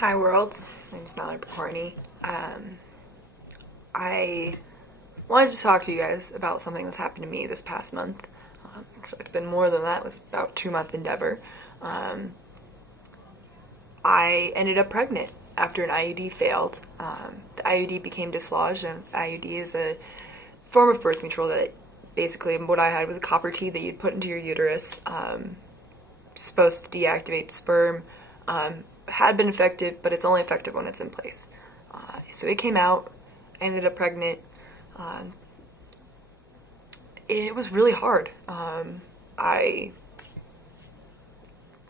Hi world, my name's Mallory Corney. I wanted to talk to you guys about something that's happened to me this past month. Actually, it's been more than that. It was about 2 month endeavor. I ended up pregnant after an IUD failed. The IUD became dislodged, and IUD is a form of birth control that basically what I had was a copper T that you'd put into your uterus. Supposed to deactivate the sperm. Had been effective, but it's only effective when it's in place. So it came out. I ended up pregnant. It was really hard. I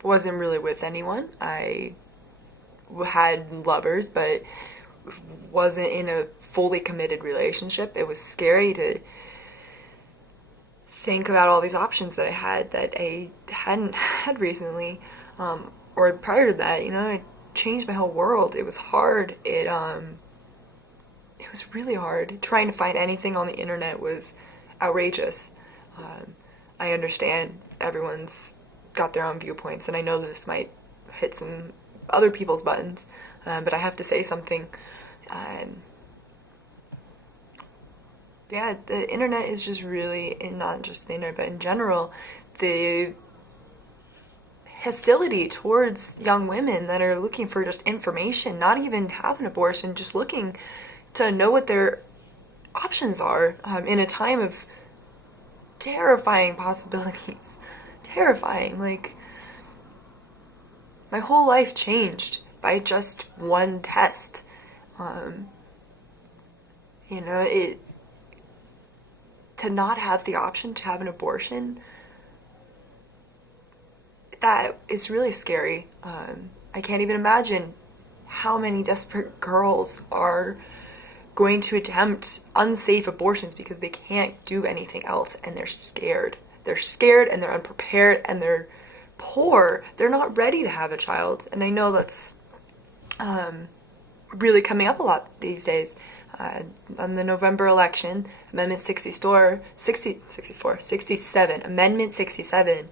wasn't really with anyone. I had lovers, but wasn't in a fully committed relationship. It was scary to think about all these options that I had that I hadn't had recently. Or prior to that, it changed my whole world. It was hard. It was really hard. Trying to find anything on the internet was outrageous. I understand everyone's got their own viewpoints, and I know this might hit some other people's buttons, but I have to say something. Yeah, the internet is just really, and not just the internet, but in general, the hostility towards young women that are looking for just information, not even have an abortion, just looking to know what their options are in a time of terrifying possibilities. Terrifying. Like, my whole life changed by just one test. To not have the option to have an abortion, that is really scary. I can't even imagine how many desperate girls are going to attempt unsafe abortions because they can't do anything else and they're scared. They're scared and they're unprepared and they're poor. They're not ready to have a child. And I know that's really coming up a lot these days. On the November election, Amendment 67, Amendment 67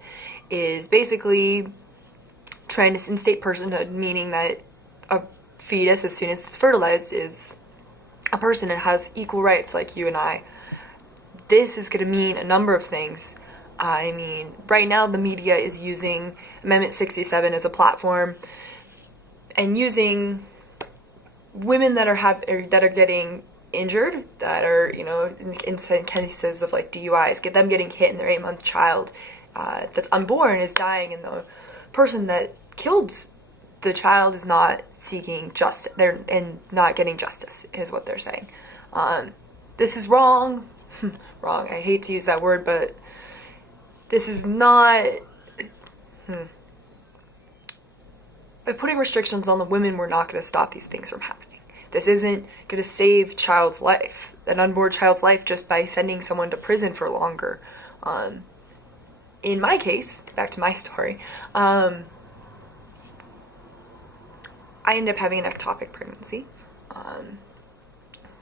is basically trying to instate personhood, meaning that a fetus, as soon as it's fertilized, is a person that has equal rights like you and I. This is going to mean a number of things. I mean, right now the media is using Amendment 67 as a platform and using women that are getting injured, that are, in cases of like DUIs, get them getting hit and their 8-month child that's unborn is dying, and the person that killed the child is not seeking justice. They're not getting justice, is what they're saying. This is wrong. Wrong. I hate to use that word, but this is not. By putting restrictions on the women, we're not going to stop these things from happening. This isn't going to save child's life, an unborn child's life, just by sending someone to prison for longer. In my case, back to my story, I ended up having an ectopic pregnancy,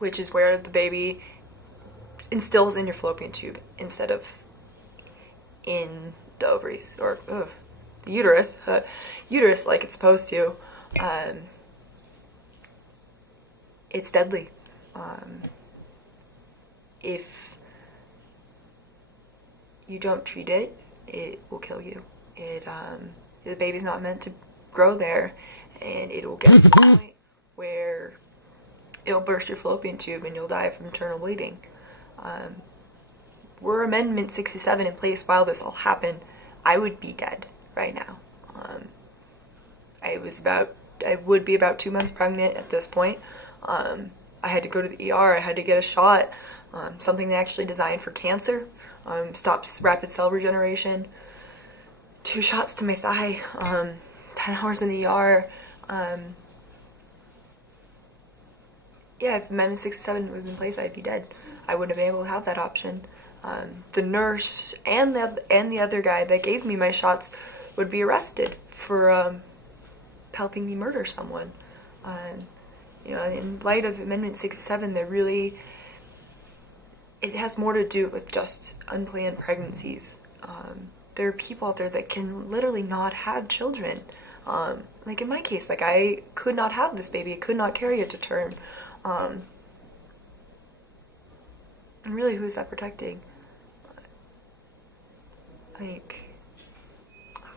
which is where the baby instills in your fallopian tube instead of in the ovaries, or the uterus like it's supposed to. It's deadly. If you don't treat it, it will kill you. The baby's not meant to grow there, and it will get to the point where it'll burst your fallopian tube and you'll die from internal bleeding. Were Amendment 67 in place while this all happened, I would be dead right now. I would be about 2 months pregnant at this point. I had to go to the ER. I had to get a shot, something they actually designed for cancer. Stops rapid cell regeneration. 2 shots to my thigh. 10 hours in the ER. If Amendment 67 was in place, I'd be dead. I wouldn't have been able to have that option. The nurse and the other guy that gave me my shots would be arrested for helping me murder someone. In light of Amendment 67, it has more to do with just unplanned pregnancies. There are people out there that can literally not have children. Like in my case, like I could not have this baby, I could not carry it to term. And really, who's that protecting? Like,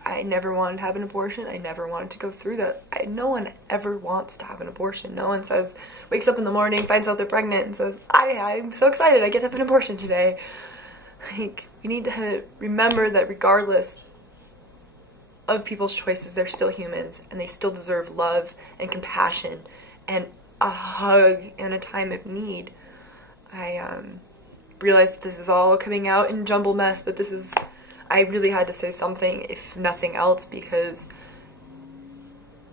I never wanted to have an abortion. I never wanted to go through that. No one ever wants to have an abortion. No one wakes up in the morning, finds out they're pregnant, and says, I'm so excited, I get to have an abortion today. Like, we need to remember that regardless of people's choices, they're still humans, and they still deserve love and compassion and a hug in a time of need. I realized this is all coming out in jumble mess, but I really had to say something, if nothing else, because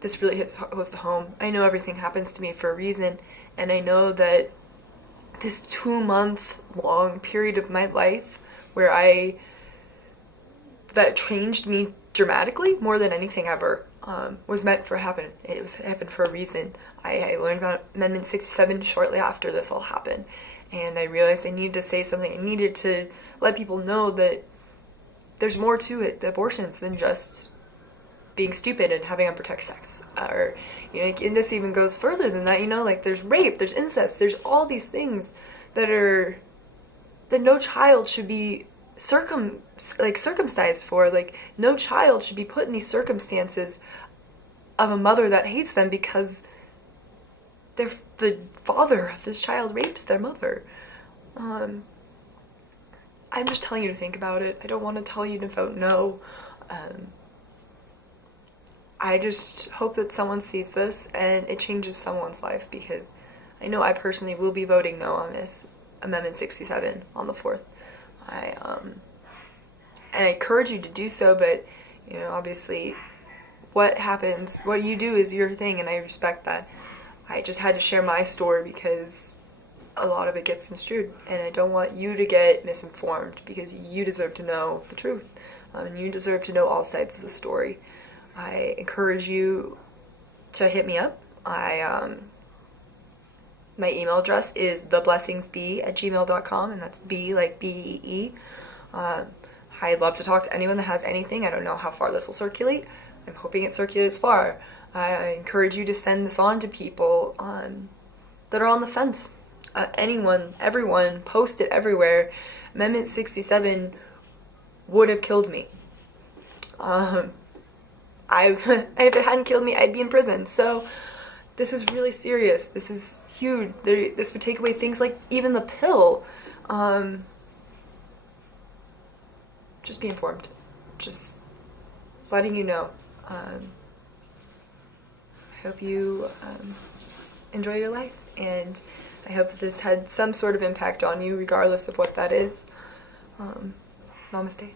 this really hits close to home. I know everything happens to me for a reason, and I know that this 2-month-long period of my life that changed me dramatically more than anything ever, was meant for happen. It happened for a reason. I learned about Amendment 67 shortly after this all happened, and I realized I needed to say something. I needed to let people know that there's more to it, the abortions, than just being stupid and having unprotected sex. Or, and this even goes further than that, like there's rape, there's incest, there's all these things that no child should be circumcised for. Like, no child should be put in these circumstances of a mother that hates them because the father of this child rapes their mother. I'm just telling you to think about it. I don't want to tell you to vote no. I just hope that someone sees this and it changes someone's life, because I know I personally will be voting no on this Amendment 67 on the 4th. And I encourage you to do so, but, obviously what happens, what you do is your thing, and I respect that. I just had to share my story because a lot of it gets construed, and I don't want you to get misinformed, because you deserve to know the truth, and you deserve to know all sides of the story. I encourage you to hit me up. My email address is theblessingsbee@gmail.com, and that's B like BEE. I'd love to talk to anyone that has anything. I don't know how far this will circulate. I'm hoping it circulates far. I encourage you to send this on to people that are on the fence. Anyone, everyone, post it everywhere. Amendment 67 would have killed me. And if it hadn't killed me, I'd be in prison. So this is really serious. This is huge. This would take away things like even the pill. Just be informed. Just letting you know. I hope you enjoy your life, and I hope that this had some sort of impact on you, regardless of what that is. Namaste.